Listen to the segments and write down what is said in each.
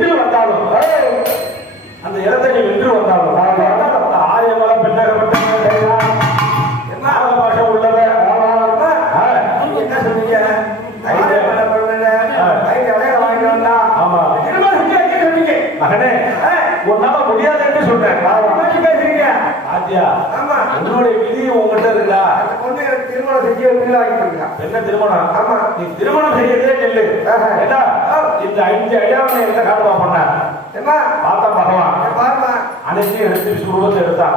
வென்று வந்தாலும் அந்த இடத்தை நீ வென்று வந்தாலும் ஆரியமலம் பின்னகப்பட்ட என்ன பாஷை உள்ளவ என்ன சொன்னீங்க? மகனே உன்னால முடியாது என்று சொன்னேன். என்னுடைய விதி உங்ககிட்ட இருக்கா? திருமணம் செஞ்சு என்ன திருமணம்? ஆமா, நீ திருமணம் செய்யறதே நெல்லு. இந்த 5 ஐயாவனை என்ன காட்டுவா பண்ண பார்த்தா பகவான் அனைத்தையும் எடுத்து சுருவத்தை எடுத்தான்.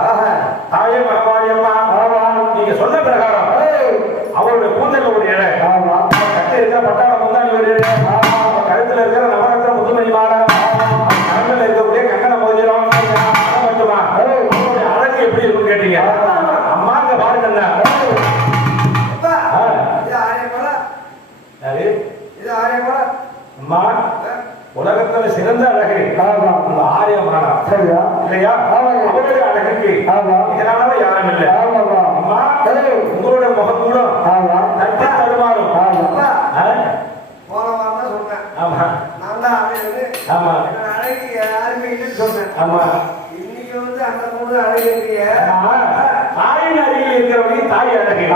தாயே மகவாரியம்மா, நீங்க சொன்ன பிரகாரம் அவருடைய கூந்தல் ஒரு இழை, கட்டி இருக்கிற பட்டாள முந்தாணி ஒரு இழை, கழுத்துல இருக்கிற நவரத்ன முத்துமணி மாலை, கண்ணில் இருக்கக்கூடிய கங்கண மோதிரம் மட்டுமா? அவருடைய அழகு எப்படி இருக்குன்னு கேட்டீங்க. அம்மா இங்க பாருங்க அம்மா, உலகத்துல சிறந்த அழகு ஆரியமானா இல்லையா? அவருடைய அழகுக்கு இதனால யாரும் இல்லை. அம்மா, உங்களுடைய முகம் கூட தட்டி தடுமாறும். ஆமா ஆமா அழகு யாருமே இல்லைன்னு சொன்னேன். ஆமா, இன்னைக்கு வந்து அந்த மூணு அழகு தாயின் அருகில் இருக்கிறவங்க தாய் அழகு.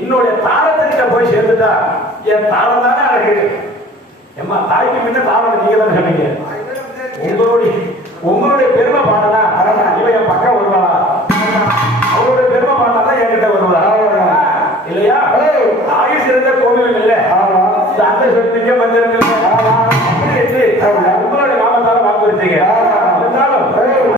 என்னுடைய தாரத்திட்ட போய் சேர்ந்துட்டா என் தாரம் தானே அழகு. ஏமா, தாய்க்கு முன்ன தாரம் நீங்க தான் சொன்னீங்க. உங்களுடைய பெருமை பாடனா இவன் என் பக்கம் வருவாளா? அவருடைய பெருமை பாடனா என்கிட்ட வருவா இல்லையா? தாய் சிறந்த கோவிலும் இல்லை, அந்த சொத்துக்க மந்திரம் இல்லை. அப்படி என்று உங்களுடைய நாமத்தால வாக்கு வச்சீங்க.